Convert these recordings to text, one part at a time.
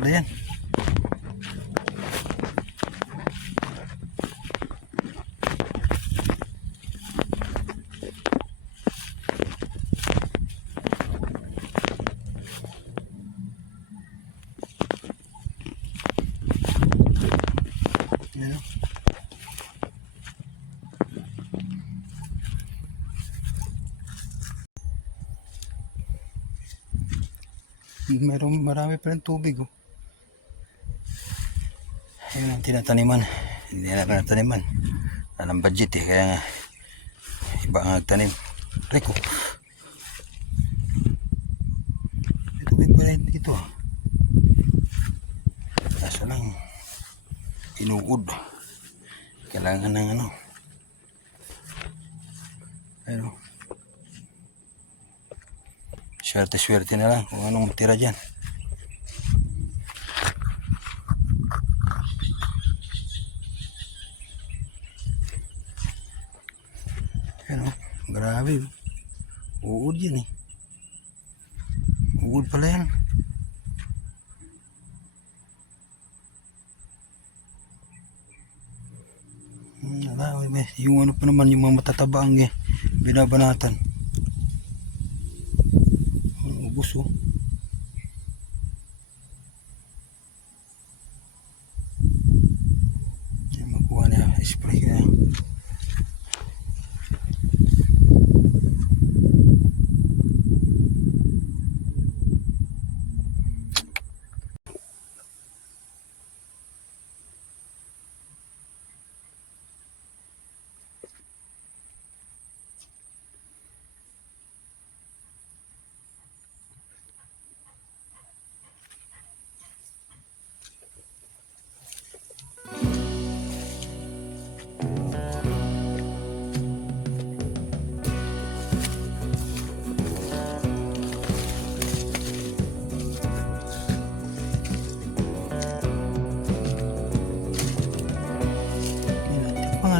pala yan. meron marami pa rin tubig oh. Ayun ang tinataniman. Hindi na ako nataniman. Walang budget eh. Kaya nga, iba ang nagtanim. Reko. May tubig pa rin dito. Kaso lang, inuud. Kailangan ng ano. Pero, swerte-swerte na lang kung anong matira dyan. Ano, grabe. Uod yan eh. Uod pala yan. Hmm, yung ano pa naman, yung mga matataba ang eh, binabanatan. Ang ubos oh.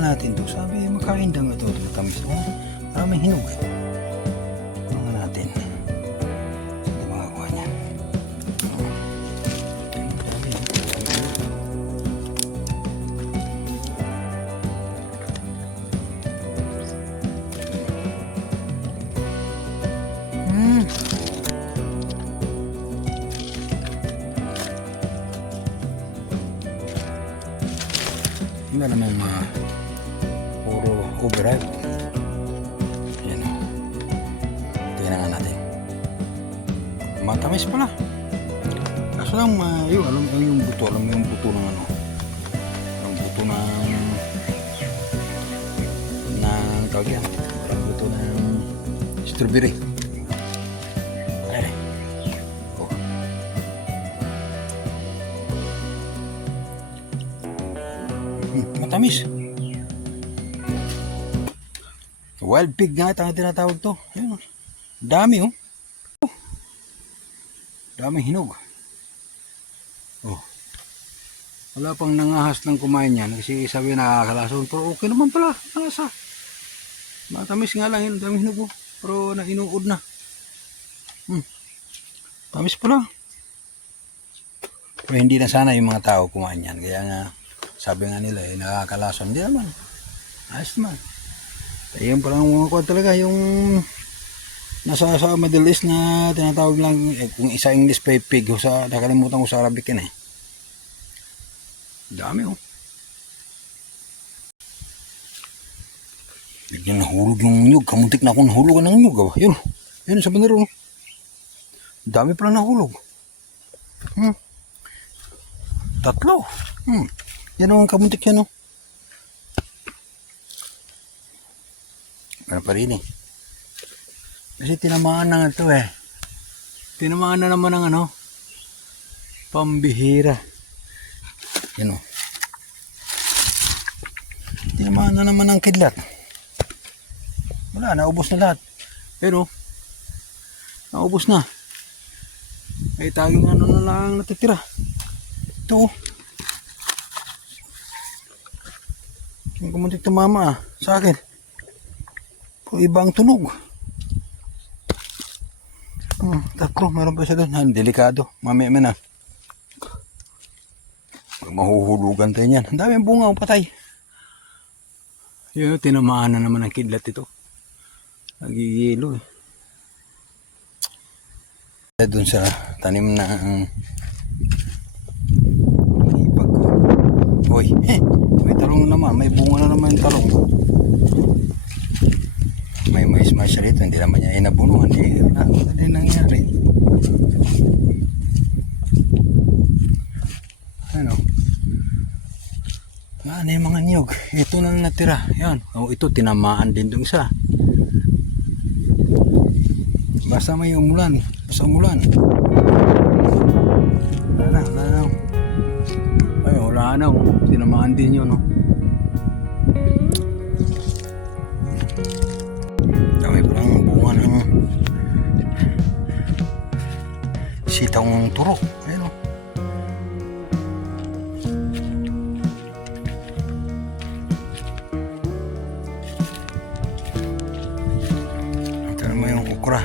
Natin to. Sabi, makain daw ito. Ito tamis. Oh, maraming hinog. Tikman nga natin. Hindi makakuha niya. Oh. Grabe, oh. Mm. Hindi naman mga puro overripe. Yan o. Tingnan nga natin. Matamis pala. Kaso lang, uh, yun, alam mo yung buto, alam mo yung buto ng ano. Yung buto ng ng tawag yan. Parang buto ng strawberry. Oh. Hmm, matamis. Wild pig nga ang tinatawag to. Ayun. oh. Dami oh. Oh. Dami hinog. Oh. Wala pang nangahas ng kumain yan kasi sabi nakakalason pero okay naman pala. Nasa. Matamis nga lang yun. Dami hinog oh. Pero na inuud na. Hmm. Tamis pala. Pero hindi na sana yung mga tao kumain yan. Kaya nga sabi nga nila eh nakakalason. Hindi naman. Ayos naman. Eh, yun parang mga kuwan talaga, yung nasa sa Middle East na tinatawag lang, eh, kung isa English yung pig, sa, nakalimutan ko sa Arabic yan eh. Dami oh. Bigyan nahulog yung nyug, kamuntik na akong nahulugan ng nyug. Oh. Yun, yun sa bandero. oh. Dami pala nahulog. Hmm. Tatlo. Hmm. Yan ang kamuntik yan oh. Ano pa rin eh. Kasi tinamaan na nga ito eh. Tinamaan na naman ng ano. Pambihira. Yan o. Tinamaan na naman ng kidlat. Wala, naubos na lahat. Pero, naubos na. Ay taging ano na lang natitira. Ito oh. Yung kumuntik tumama ah, sa akin. O ibang tunog. Hmm, tatlo, meron pa siya doon. Ah, delikado. Mamaya na. Pag mahuhulugan tayo niyan. Ang daming bunga, oh, patay. Yun, tinamaan na naman ang kidlat ito. Nagigilo eh. Doon sa tanim na ang ipag ko. Uy, eh, may talong naman, may bunga na naman yung talong. May mais mais siya rito, hindi naman niya inabunuhan. Eh, ano na din nangyari? Ano? Ano yung mga niyog? Ito na natira. Yan. Oh, ito, tinamaan din dong isa. Basta may umulan. Basta umulan. Wala na, wala na. Ay, wala na. Tinamaan din yun. Oh. Sitang turok. Ayun oh. Ito naman yung okra.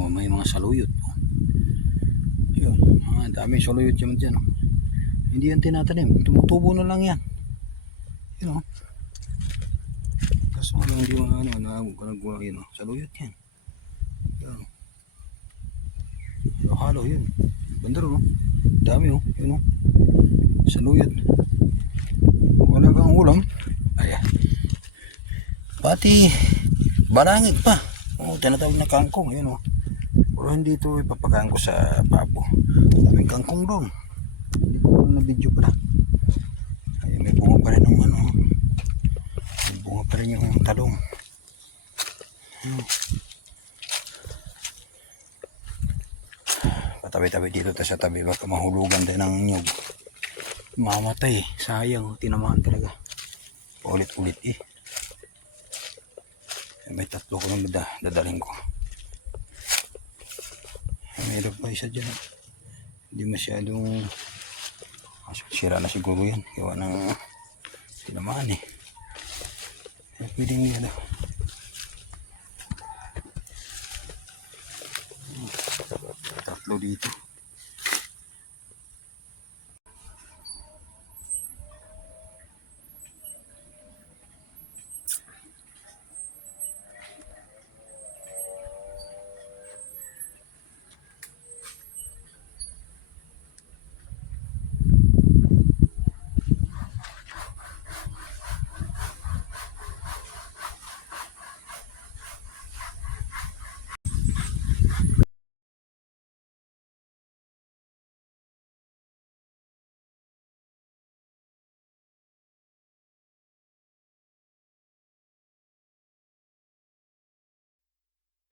Naman, may mga saluyot. oh. Yun, ah, dami saluyot yan dyan. oh. Hindi yan tinatanim, tumutubo na lang yan. Yun oh. Kaso ano, hindi mo ano, naggawa yun oh. Saluyot yan. Yun oh. Halo-halo yun. Banda rin oh. Dami oh. Yun oh. Saluyot. Wala kang ulam. Ayan. Pati balangig pa. Oh, tinatawag na kangkong, yun oh. Pero hindi ito ipapakain ko sa pabo. Daming kangkong doon. Hindi ko na video pala. Ay, may bunga pa rin ng ano. May bunga pa rin yung talong. Hmm. Patabi-tabi dito tayo sa tabi. Baka mahulugan tayo ng nyug. Mamatay. Sayang. Tinamaan talaga. Ulit-ulit eh. May tatlo ko dada, dadaling ko. Meron pa isa dyan. Hindi masyadong ah, sira na siguro yan. Gawa ng tinamaan eh. Pwedeng niya daw. Tatlo dito.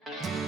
Yan,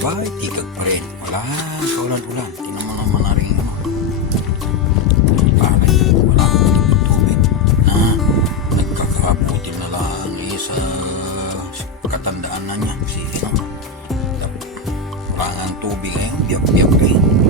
Abay, tigag pa rin. Wala, kaulan-ulan. Tingnan mo naman na rin naman. Bakit? Wala akong tubig-tubig na nagkakabuti na lang eh, isa katandaan na niya. Sige naman. Wala nga tubig eh. ngayon. Biyak-biyak eh.